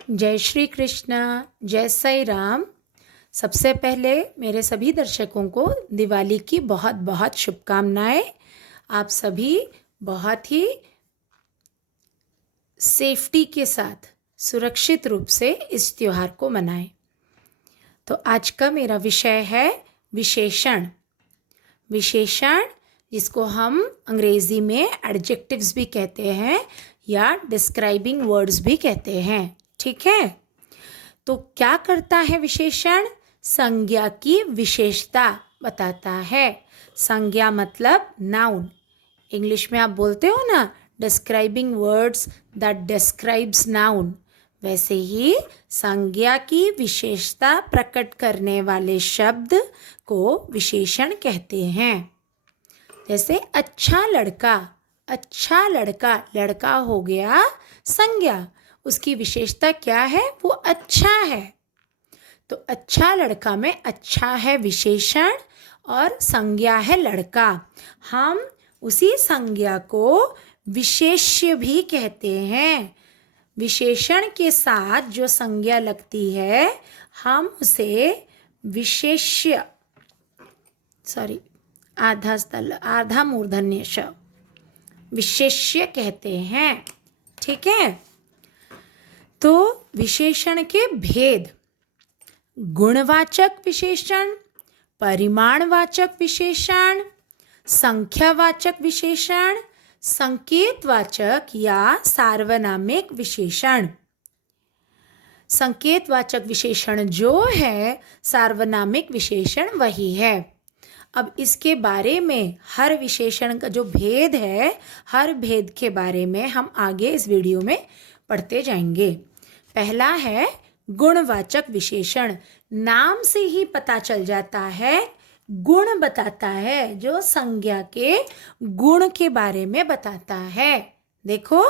जय श्री कृष्णा, जय साई राम। सबसे पहले मेरे सभी दर्शकों को दिवाली की बहुत बहुत शुभकामनाएं। आप सभी बहुत ही सेफ्टी के साथ सुरक्षित रूप से इस त्योहार को मनाएं। तो आज का मेरा विषय है विशेषण। विशेषण जिसको हम अंग्रेज़ी में एडजेक्टिव्स भी कहते हैं या डिस्क्राइबिंग वर्ड्स भी कहते हैं। ठीक है, तो क्या करता है विशेषण? संज्ञा की विशेषता बताता है। संज्ञा मतलब नाउन। इंग्लिश में आप बोलते हो ना, describing words that describes noun. वैसे ही संज्ञा की विशेषता प्रकट करने वाले शब्द को विशेषण कहते हैं। जैसे अच्छा लड़का, अच्छा लड़का, लड़का हो गया संज्ञा, उसकी विशेषता क्या है? वो अच्छा है। तो अच्छा लड़का में अच्छा है विशेषण और संज्ञा है लड़का। हम उसी संज्ञा को विशेष्य भी कहते हैं। विशेषण के साथ जो संज्ञा लगती है हम उसे विशेष्य, आधा मूर्धन्य श, विशेष्य कहते हैं। ठीक है, तो विशेषण के भेद: गुणवाचक विशेषण, परिमाणवाचक विशेषण, संख्यावाचक विशेषण, संकेतवाचक या सार्वनामिक विशेषण। संकेतवाचक विशेषण जो है, सार्वनामिक विशेषण वही है। अब इसके बारे में हर विशेषण का जो भेद है, हर भेद के बारे में हम आगे इस वीडियो में पढ़ते जाएंगे। पहला है गुणवाचक विशेषण। नाम से ही पता चल जाता है, गुण बताता है, जो संज्ञा के गुण के बारे में बताता है। देखो,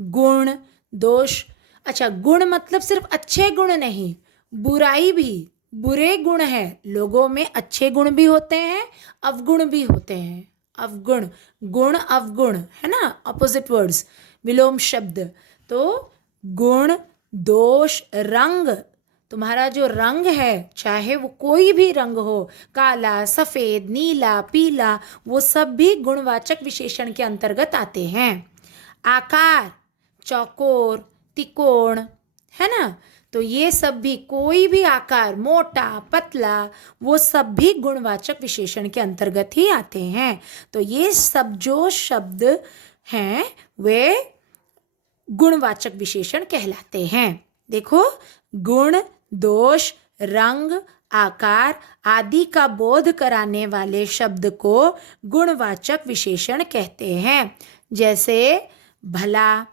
गुण, दोष। अच्छा, गुण मतलब सिर्फ अच्छे गुण नहीं, बुराई भी, बुरे गुण है। लोगों में अच्छे गुण भी होते हैं, अवगुण भी होते हैं। अवगुण, गुण, अवगुण, है ना, ऑपोजिट वर्ड्स, विलोम शब्द। तो गुण, दोष, रंग। तुम्हारा जो रंग है, चाहे वो कोई भी रंग हो, काला, सफ़ेद, नीला, पीला, वो सब भी गुणवाचक विशेषण के अंतर्गत आते हैं। आकार, चौकोर, त्रिकोण, है ना, तो ये सब भी, कोई भी आकार, मोटा, पतला, वो सब भी गुणवाचक विशेषण के अंतर्गत ही आते हैं। तो ये सब जो शब्द हैं वे गुणवाचक विशेषण कहलाते हैं। देखो, गुण, दोष, रंग, आकार आदि का बोध कराने वाले शब्द को गुणवाचक विशेषण कहते हैं। जैसे भला,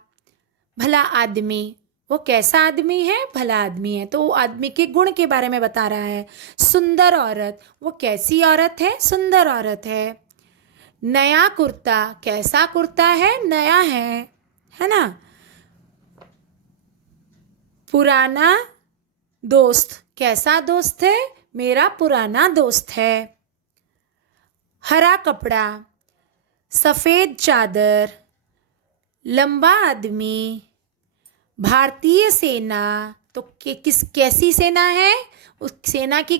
भला आदमी, वो कैसा आदमी है? भला आदमी है, तो वो आदमी के गुण के बारे में बता रहा है। सुंदर औरत, वो कैसी औरत है? सुंदर औरत है। नया कुर्ता, कैसा कुर्ता है? नया है ना। पुराना दोस्त, कैसा दोस्त है? मेरा पुराना दोस्त है। हरा कपड़ा, सफ़ेद चादर, लंबा आदमी, भारतीय सेना, तो कैसी सेना है? उस सेना की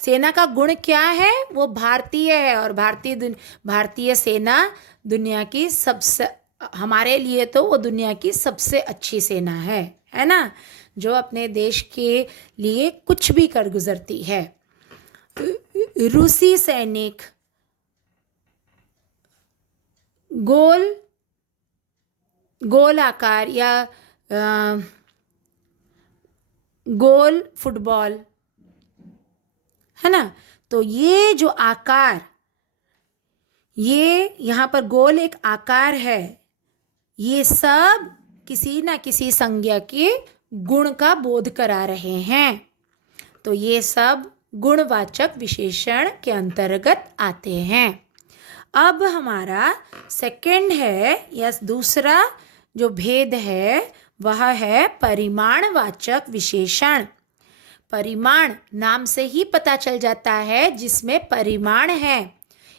सेना का गुण क्या है? वो भारतीय है। और भारतीय सेना दुनिया की सबसे, हमारे लिए तो वो दुनिया की सबसे अच्छी सेना है ना, जो अपने देश के लिए कुछ भी कर गुजरती है। रूसी सैनिक, गोल आकार या गोल फुटबॉल, है ना। तो ये जो आकार, ये यहाँ पर गोल एक आकार है, ये सब किसी ना किसी संज्ञा के गुण का बोध करा रहे हैं। तो ये सब गुणवाचक विशेषण के अंतर्गत आते हैं। अब हमारा सेकंड है या दूसरा जो भेद है वह है परिमाणवाचक विशेषण। परिमाण, नाम से ही पता चल जाता है, जिसमें परिमाण है।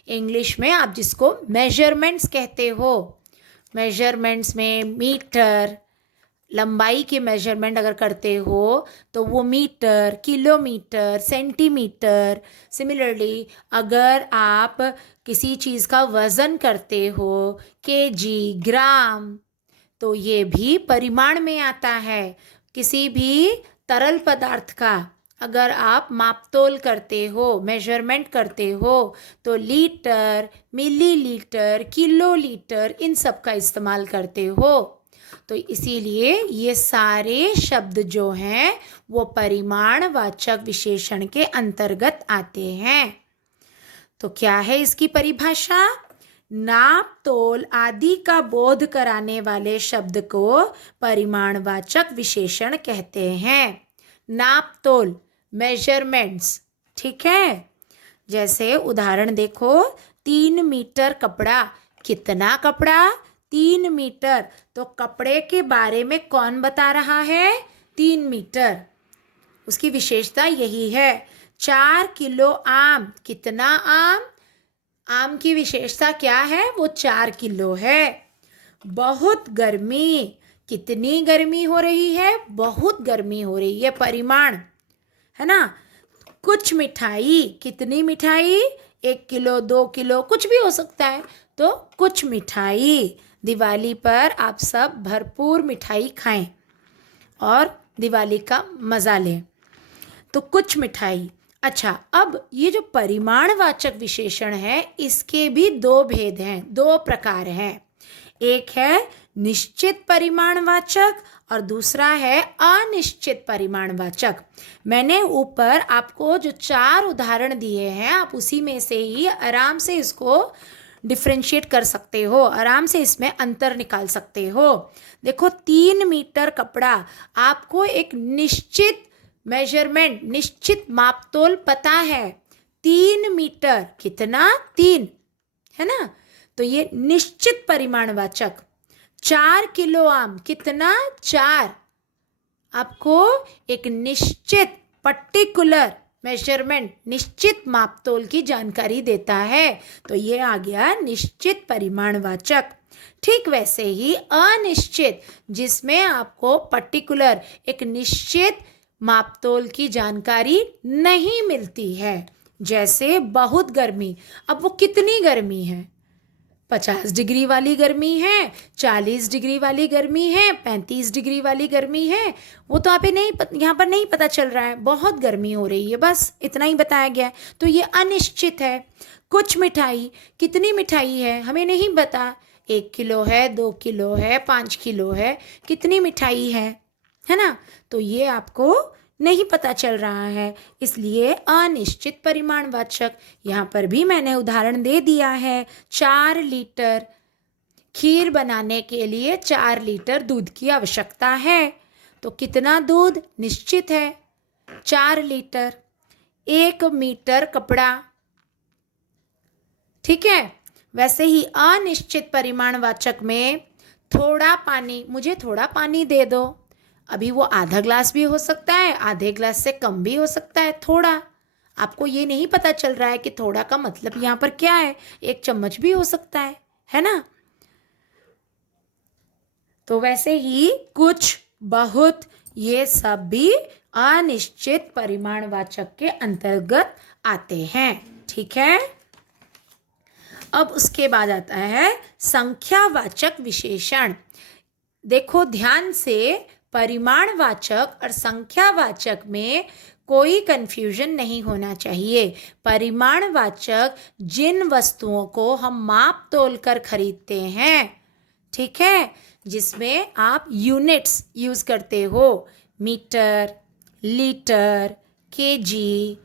इंग्लिश में आप जिसको मेजरमेंट्स कहते हो, मेजरमेंट्स में मीटर, लंबाई के मेजरमेंट अगर करते हो तो वो मीटर, किलोमीटर, सेंटीमीटर। सिमिलरली अगर आप किसी चीज़ का वज़न करते हो, केजी, ग्राम, तो ये भी परिमाण में आता है। किसी भी तरल पदार्थ का अगर आप मापतोल करते हो, मेजरमेंट करते हो, तो लीटर, मिलीलीटर, किलोलीटर इन सब का इस्तेमाल करते हो। तो इसीलिए ये सारे शब्द जो हैं वो परिमाणवाचक विशेषण के अंतर्गत आते हैं। तो क्या है इसकी परिभाषा? नाप तोल आदि का बोध कराने वाले शब्द को परिमाणवाचक विशेषण कहते हैं। नाप तोल, मेजरमेंट्स, ठीक है। जैसे उदाहरण देखो, 3 मीटर कपड़ा। कितना कपड़ा? 3 मीटर। तो कपड़े के बारे में कौन बता रहा है? 3 मीटर। उसकी विशेषता यही है। 4 किलो आम। कितना आम? आम की विशेषता क्या है? वो 4 किलो है। बहुत गर्मी। कितनी गर्मी हो रही है? बहुत गर्मी हो रही है, परिमाण है ना। कुछ मिठाई। कितनी मिठाई? 1 किलो, 2 किलो, कुछ भी हो सकता है। तो कुछ मिठाई। दिवाली पर आप सब भरपूर मिठाई खाएं और दिवाली का मज़ा लें। तो कुछ मिठाई। अच्छा, अब ये जो परिमाणवाचक विशेषण है इसके भी 2 भेद हैं, 2 प्रकार हैं। एक है निश्चित परिमाणवाचक और दूसरा है अनिश्चित परिमाणवाचक। मैंने ऊपर आपको जो 4 उदाहरण दिए हैं, आप उसी में से ही आराम से इसको डिफ्रेंशिएट कर सकते हो, आराम से इसमें अंतर निकाल सकते हो। देखो, 3 मीटर कपड़ा, आपको एक निश्चित मेजरमेंट, निश्चित मापतोल पता है। 3 मीटर, कितना? 3, है ना। तो ये निश्चित परिमाणवाचक। 4 किलो आम, कितना? 4। आपको एक निश्चित पर्टिकुलर मेजरमेंट, निश्चित मापतोल की जानकारी देता है। तो ये आ गया निश्चित परिमाणवाचक। ठीक वैसे ही अनिश्चित, जिसमें आपको पर्टिकुलर, एक निश्चित मापतोल की जानकारी नहीं मिलती है। जैसे बहुत गर्मी। अब वो कितनी गर्मी है? 50 डिग्री वाली गर्मी है, 40 डिग्री वाली गर्मी है, 35 डिग्री वाली गर्मी है, वो तो आप यहाँ पर नहीं पता चल रहा है। बहुत गर्मी हो रही है, बस इतना ही बताया गया है। तो ये अनिश्चित है। कुछ मिठाई। कितनी मिठाई है? हमें नहीं पता। 1 किलो है, 2 किलो है, 5 किलो है, कितनी मिठाई है ना। तो ये आपको नहीं पता चल रहा है, इसलिए अनिश्चित परिमाणवाचक। यहाँ पर भी मैंने उदाहरण दे दिया है। 4 लीटर खीर बनाने के लिए 4 लीटर दूध की आवश्यकता है। तो कितना दूध? निश्चित है, 4 लीटर। 1 मीटर कपड़ा, ठीक है। वैसे ही अनिश्चित परिमाणवाचक में थोड़ा पानी, मुझे थोड़ा पानी दे दो। अभी वो आधा ग्लास भी हो सकता है, आधे ग्लास से कम भी हो सकता है। थोड़ा, आपको ये नहीं पता चल रहा है कि थोड़ा का मतलब यहाँ पर क्या है। 1 चम्मच भी हो सकता है ना। तो वैसे ही कुछ, बहुत, ये सब भी अनिश्चित परिमाणवाचक के अंतर्गत आते हैं, ठीक है। अब उसके बाद आता है संख्यावाचक विशेषण। देखो ध्यान से, परिमाणवाचक और संख्यावाचक में कोई कन्फ्यूजन नहीं होना चाहिए। परिमाणवाचक जिन वस्तुओं को हम माप तोल कर खरीदते हैं, ठीक है, जिसमें आप यूनिट्स यूज़ करते हो, मीटर, लीटर, केजी,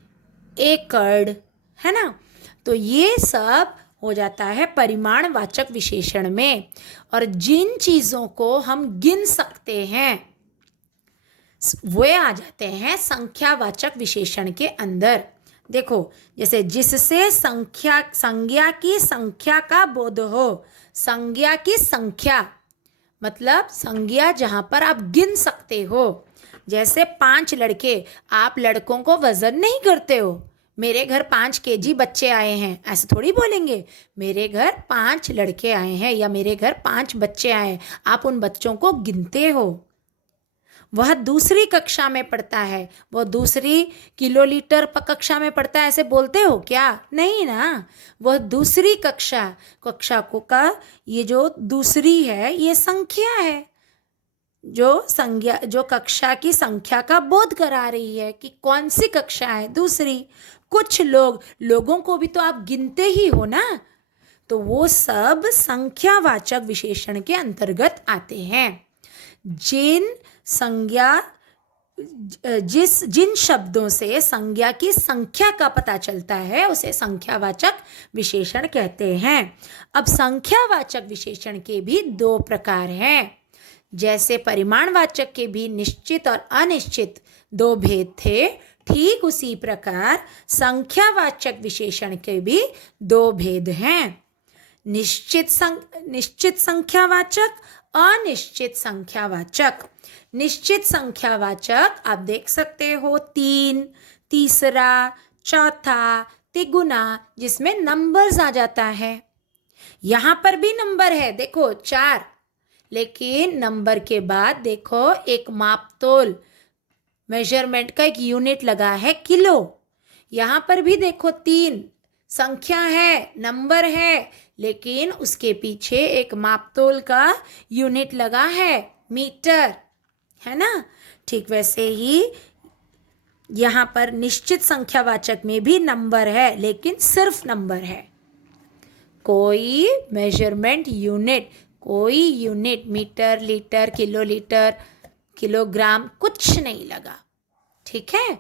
एकड़, है ना। तो ये सब हो जाता है परिमाणवाचक विशेषण में। और जिन चीज़ों को हम गिन सकते हैं वे आ जाते हैं संख्यावाचक विशेषण के अंदर। देखो, जैसे जिससे संज्ञा की संख्या का बोध हो। संज्ञा की संख्या मतलब संज्ञा जहाँ पर आप गिन सकते हो। जैसे 5 लड़के, आप लड़कों को वजन नहीं करते हो। मेरे घर 5 केजी बच्चे आए हैं, ऐसे थोड़ी बोलेंगे। मेरे घर 5 लड़के आए हैं या मेरे घर 5 बच्चे आए हैं। आप उन बच्चों को गिनते हो, वह दूसरी कक्षा में पढ़ता है, वो दूसरी किलोलीटर कक्षा में पढ़ता है, ऐसे बोलते हो क्या? नहीं ना, वह दूसरी कक्षा को का ये जो दूसरी है ये संख्या है, जो कक्षा की संख्या का बोध करा रही है कि कौन सी कक्षा है, दूसरी। कुछ लोगों को भी तो आप गिनते ही हो ना, तो वो सब संख्यावाचक विशेषण के अंतर्गत आते हैं। जिन शब्दों से संज्ञा की संख्या का पता चलता है उसे संख्यावाचक विशेषण कहते हैं। अब संख्यावाचक विशेषण के भी दो प्रकार हैं। जैसे परिमाणवाचक के भी निश्चित और अनिश्चित दो भेद थे, ठीक उसी प्रकार संख्यावाचक विशेषण के भी दो भेद हैं। निश्चित संख्यावाचक, अनिश्चित संख्यावाचक। निश्चित संख्यावाचक आप देख सकते हो 3, तीसरा, चौथा, तिगुना, जिसमें नंबर्स आ जाता है। यहाँ पर भी नंबर है, देखो 4, लेकिन नंबर के बाद देखो एक मापतोल, मेजरमेंट का एक यूनिट लगा है किलो। यहाँ पर भी देखो 3 संख्या है, नंबर है, लेकिन उसके पीछे एक मापतोल का यूनिट लगा है, मीटर, है ना। ठीक वैसे ही यहाँ पर निश्चित संख्यावाचक में भी नंबर है, लेकिन सिर्फ नंबर है, कोई मेजरमेंट यूनिट, कोई unit metre, litre, kilolitre, kilogram कुछ नहीं लगा। ठीक है।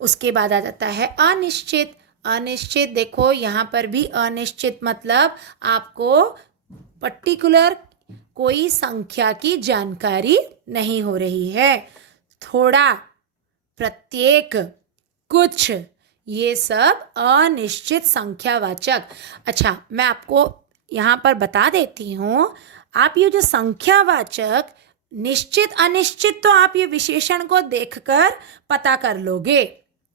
उसके बाद आ जाता है अनिश्चित। अनिश्चित देखो यहाँ पर भी अनिश्चित मतलब आपको पर्टिकुलर कोई संख्या की जानकारी नहीं हो रही है, थोड़ा, प्रत्येक, कुछ, ये सब अनिश्चित संख्यावाचक। अच्छा, मैं आपको यहाँ पर बता देती हूँ, आप ये जो संख्यावाचक निश्चित अनिश्चित तो आप ये विशेषण को देखकर पता कर लोगे,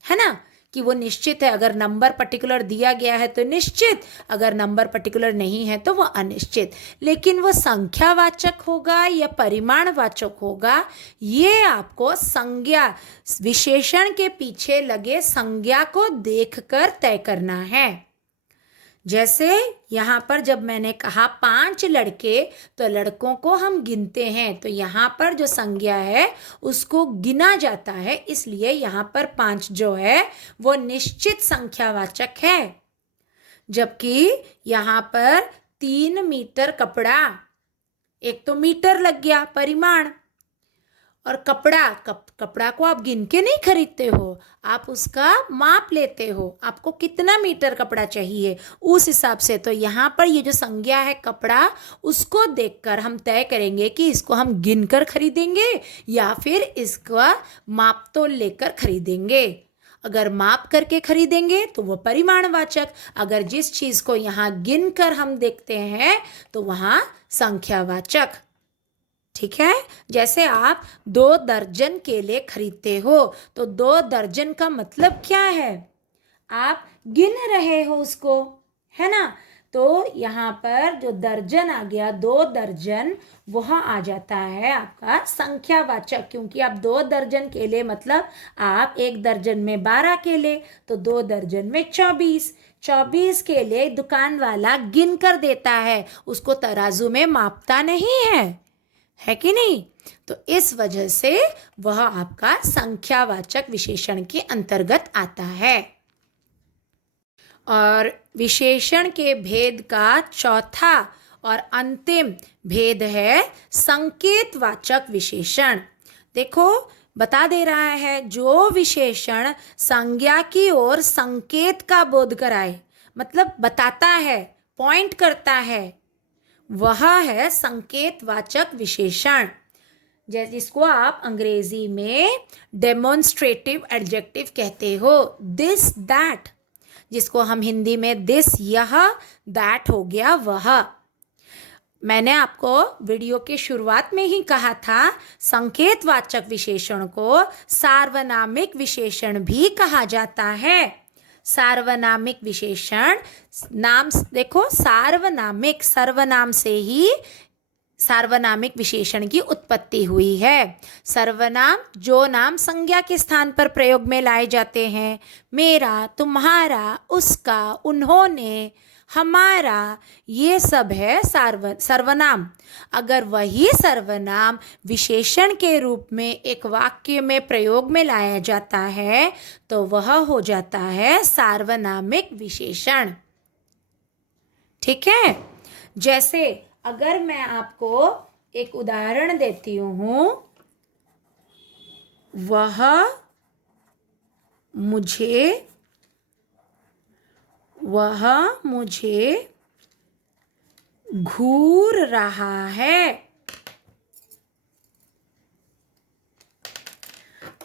है ना, कि वो निश्चित है। अगर नंबर पर्टिकुलर दिया गया है तो निश्चित, अगर नंबर पर्टिकुलर नहीं है तो वो अनिश्चित। लेकिन वो संख्यावाचक होगा या परिमाणवाचक होगा, ये आपको संज्ञा, विशेषण के पीछे लगे संज्ञा को देखकर तय करना है। जैसे यहाँ पर जब मैंने कहा 5 लड़के, तो लड़कों को हम गिनते हैं, तो यहाँ पर जो संज्ञा है उसको गिना जाता है, इसलिए यहाँ पर 5 जो है वो निश्चित संख्यावाचक है। जबकि यहाँ पर 3 मीटर कपड़ा, एक तो मीटर लग गया परिमाण, और कपड़ा को आप गिन के नहीं खरीदते हो, आप उसका माप लेते हो, आपको कितना मीटर कपड़ा चाहिए उस हिसाब से। तो यहाँ पर ये जो संज्ञा है कपड़ा, उसको देखकर हम तय करेंगे कि इसको हम गिन कर खरीदेंगे या फिर इसका माप तोल लेकर खरीदेंगे। अगर माप करके खरीदेंगे तो वो परिमाणवाचक, अगर जिस चीज़ को यहाँ गिन कर हम देखते हैं तो वहाँ संख्यावाचक। ठीक है। जैसे आप 2 दर्जन केले खरीदते हो, तो 2 दर्जन का मतलब क्या है, आप गिन रहे हो उसको, है ना। तो यहाँ पर जो दर्जन आ गया, 2 दर्जन, वह आ जाता है आपका संख्यावाचक, क्योंकि आप 2 दर्जन केले मतलब आप 1 दर्जन में 12 केले, तो 2 दर्जन में 24 केले दुकान वाला गिन कर देता है, उसको तराजू में मापता नहीं है कि नहीं। तो इस वजह से वह आपका संख्यावाचक विशेषण के अंतर्गत आता है। और विशेषण के भेद का चौथा और अंतिम भेद है संकेतवाचक विशेषण। देखो, बता दे रहा है, जो विशेषण संज्ञा की ओर संकेत का बोध कराए, मतलब बताता है, पॉइंट करता है, वह है संकेतवाचक विशेषण, जिसको आप अंग्रेजी में डेमोन्स्ट्रेटिव एडजेक्टिव कहते हो। दिस, दैट, जिसको हम हिंदी में दिस, यह, दैट हो गया वह। मैंने आपको वीडियो के शुरुआत में ही कहा था, संकेतवाचक विशेषण को सार्वनामिक विशेषण भी कहा जाता है। सार्वनामिक विशेषण, नाम देखो, सार्वनामिक, सर्वनाम से ही सार्वनामिक विशेषण की उत्पत्ति हुई है। सर्वनाम जो नाम संज्ञा के स्थान पर प्रयोग में लाए जाते हैं, मेरा, तुम्हारा, उसका, उन्होंने, हमारा, ये सब है सर्वनाम। अगर वही सर्वनाम विशेषण के रूप में एक वाक्य में प्रयोग में लाया जाता है तो वह हो जाता है सार्वनामिक विशेषण। ठीक है। जैसे अगर मैं आपको एक उदाहरण देती हूँ, वह मुझे घूर रहा है।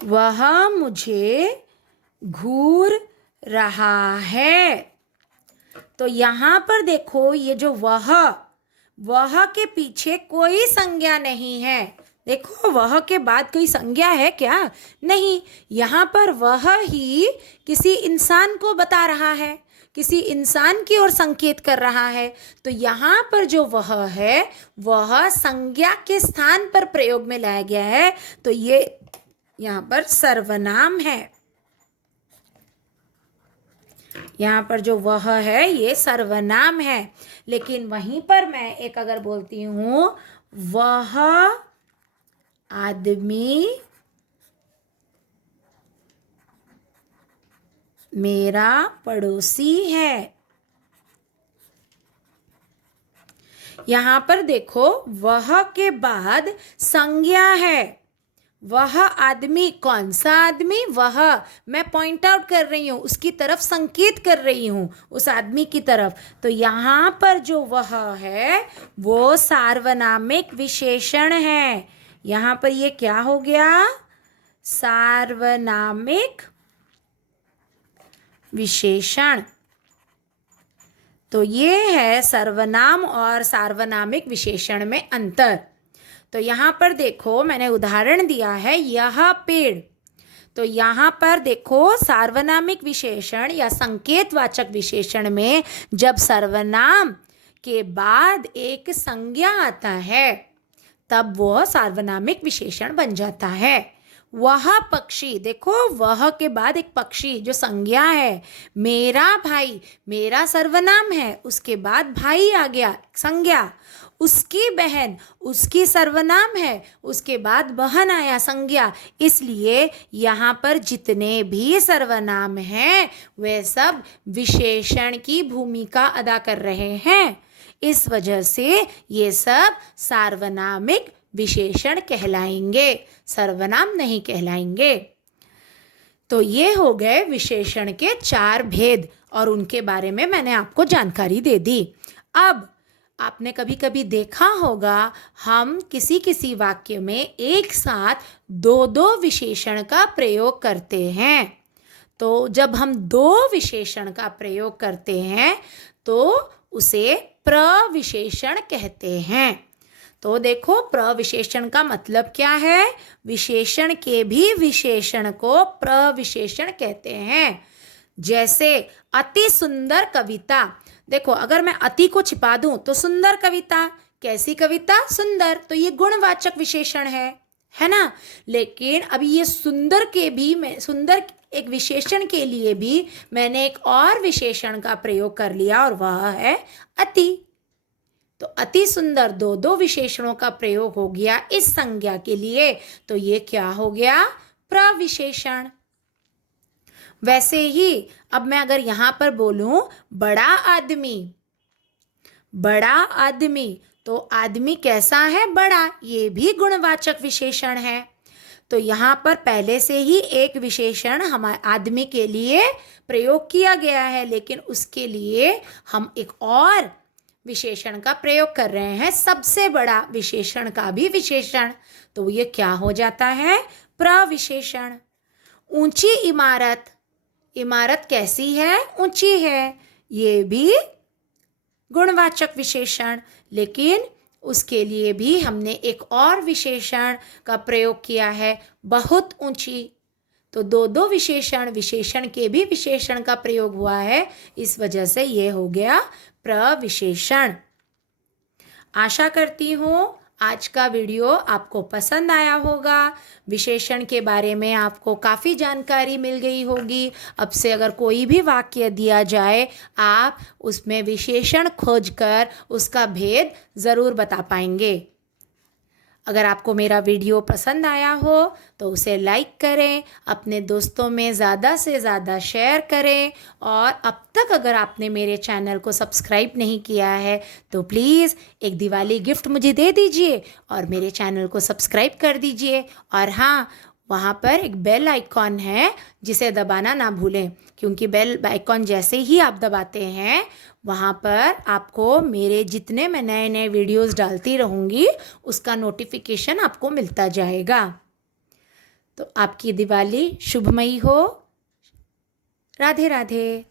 वह मुझे घूर रहा है। तो यहाँ पर देखो, ये जो वह के पीछे कोई संज्ञा नहीं है। देखो, वह के बाद कोई संज्ञा है क्या? नहीं। यहाँ पर वह ही किसी इंसान को बता रहा है, किसी इंसान की ओर संकेत कर रहा है। तो यहाँ पर जो वह है वह संज्ञा के स्थान पर प्रयोग में लाया गया है, तो ये यहाँ पर सर्वनाम है। यहाँ पर जो वह है ये सर्वनाम है। लेकिन वहीं पर मैं एक अगर बोलती हूँ, वह आदमी मेरा पड़ोसी है। यहाँ पर देखो, वह के बाद संज्ञा है। वह आदमी, कौन सा आदमी? वह, मैं पॉइंट आउट कर रही हूँ, उसकी तरफ संकेत कर रही हूँ, उस आदमी की तरफ। तो यहाँ पर जो वह है वो सार्वनामिक विशेषण है। यहाँ पर ये क्या हो गया? सार्वनामिक विशेषण। तो ये है सर्वनाम और सार्वनामिक विशेषण में अंतर। तो यहाँ पर देखो, मैंने उदाहरण दिया है, यह पेड़। तो यहाँ पर देखो, सार्वनामिक विशेषण या संकेतवाचक विशेषण में जब सर्वनाम के बाद एक संज्ञा आता है तब वह सार्वनामिक विशेषण बन जाता है। वह पक्षी, देखो वह के बाद एक पक्षी जो संज्ञा है। मेरा भाई, मेरा सर्वनाम है, उसके बाद भाई आ गया संज्ञा। उसकी बहन, उसकी सर्वनाम है, उसके बाद बहन आया संज्ञा। इसलिए यहाँ पर जितने भी सर्वनाम हैं वे सब विशेषण की भूमिका अदा कर रहे हैं। इस वजह से ये सब सार्वनामिक विशेषण कहलाएंगे, सर्वनाम नहीं कहलाएंगे। तो ये हो गए विशेषण के 4 भेद और उनके बारे में मैंने आपको जानकारी दे दी। अब आपने कभी कभी देखा होगा, हम किसी किसी वाक्य में एक साथ 2-2 विशेषण का प्रयोग करते हैं। तो जब हम 2 विशेषण का प्रयोग करते हैं तो उसे प्रविशेषण कहते हैं। तो देखो, प्रविशेषण का मतलब क्या है? विशेषण के भी विशेषण को प्रविशेषण कहते हैं। जैसे अति सुंदर कविता। देखो, अगर मैं अति को छिपा दूं तो सुंदर कविता। कैसी कविता? सुंदर। तो ये गुणवाचक विशेषण है ना। लेकिन अभी ये सुंदर के भी, मैं सुंदर एक विशेषण के लिए भी मैंने एक और विशेषण का प्रयोग कर लिया और वह है अति। तो अति सुंदर 2-2 विशेषणों का प्रयोग हो गया इस संज्ञा के लिए। तो ये क्या हो गया? प्रविशेषण। वैसे ही अब मैं अगर यहाँ पर बोलूं बड़ा आदमी, बड़ा आदमी, तो आदमी कैसा है? बड़ा। ये भी गुणवाचक विशेषण है। तो यहाँ पर पहले से ही एक विशेषण हमारे आदमी के लिए प्रयोग किया गया है, लेकिन उसके लिए हम एक और विशेषण का प्रयोग कर रहे हैं, सबसे बड़ा विशेषण का भी विशेषण। तो ये क्या हो जाता है? प्रविशेषण। ऊंची इमारत, इमारत कैसी है? ऊंची है। ये भी गुणवाचक विशेषण, लेकिन उसके लिए भी हमने एक और विशेषण का प्रयोग किया है, बहुत ऊंची। तो 2-2 विशेषण, विशेषण के भी विशेषण का प्रयोग हुआ है, इस वजह से ये हो गया प्रविशेषण। आशा करती हूँ आज का वीडियो आपको पसंद आया होगा। विशेषण के बारे में आपको काफ़ी जानकारी मिल गई होगी। अब से अगर कोई भी वाक्य दिया जाए, आप उसमें विशेषण खोजकर उसका भेद ज़रूर बता पाएंगे। अगर आपको मेरा वीडियो पसंद आया हो तो उसे लाइक करें, अपने दोस्तों में ज़्यादा से ज़्यादा शेयर करें, और अब तक अगर आपने मेरे चैनल को सब्सक्राइब नहीं किया है तो प्लीज़ एक दिवाली गिफ्ट मुझे दे दीजिए और मेरे चैनल को सब्सक्राइब कर दीजिए। और हाँ, वहाँ पर एक बेल आइकॉन है जिसे दबाना ना भूलें, क्योंकि बेल आइकॉन जैसे ही आप दबाते हैं वहाँ पर आपको मेरे जितने मैं नए नए वीडियोस डालती रहूँगी उसका नोटिफिकेशन आपको मिलता जाएगा। तो आपकी दिवाली शुभमयी हो। राधे राधे।